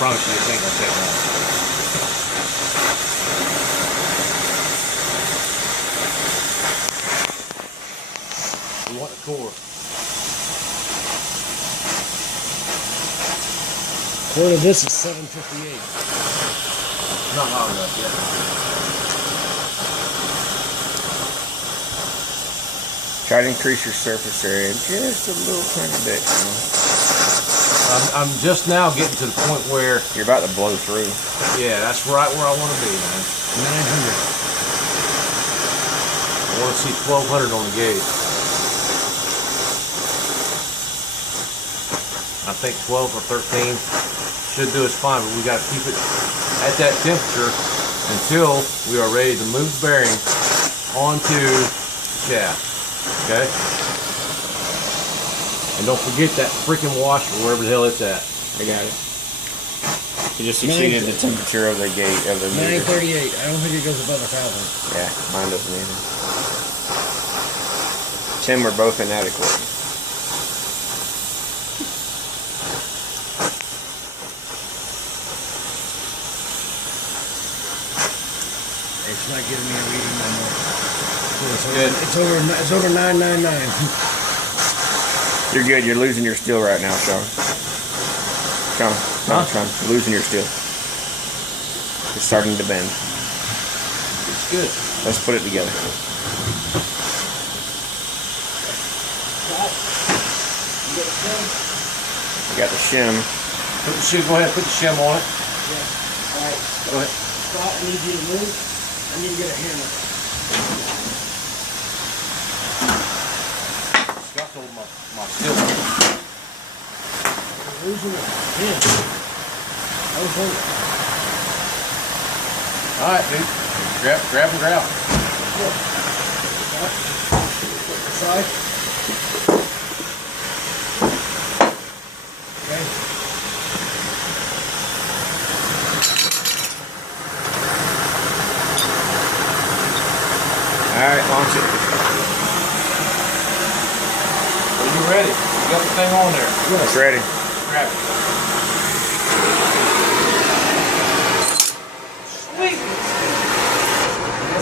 promise you, it ain't gonna take long. We want the core. Quote of this is 758. Not hot enough yet. Try to increase your surface area just a little tiny bit. You know? I'm just now getting to the point where You're about to blow through. yeah, that's right where I want to be, man. 900. I want to see 1200 on the gauge. I think 12 or 13 should do us fine, but we got to keep it at that temperature until we are ready to move the bearing onto the shaft. Okay? And don't forget that freaking washer wherever the hell it's at. I got it. You just exceeded the temperature of the gate of the meter. 938. I don't think it goes above 1,000. Yeah, mine doesn't either. Tim, we're both inadequate. It's not giving me a reading no more. Good. It's over 999. You're good. You're losing your steel right now, Sean. Sean, Sean, you're losing your steel. It's starting to bend. It's good. Let's put it together. We got the shim. Put the shim. Go ahead. Put the shim on it. Yeah. All right. Go ahead. Scott, I need you to move. I need to get a hammer. Scott's holding my steel. I'm losing it. Yeah. I was holding. All right, dude. Grab and grab. Side. Okay. Alright, launch it. Are you ready? You got the thing on there. Yeah, it's ready. Grab it. Sweet.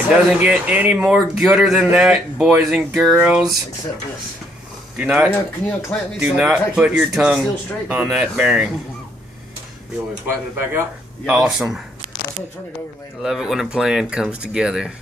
It doesn't get any more gooder than that, boys and girls. Except this. Do not, Can you unclamp me do so I can try not to put keep your this tongue steel straight? on that bearing. You want me to flatten it back out? Yeah. Awesome. I'll turn it over later. Love it when a plan comes together.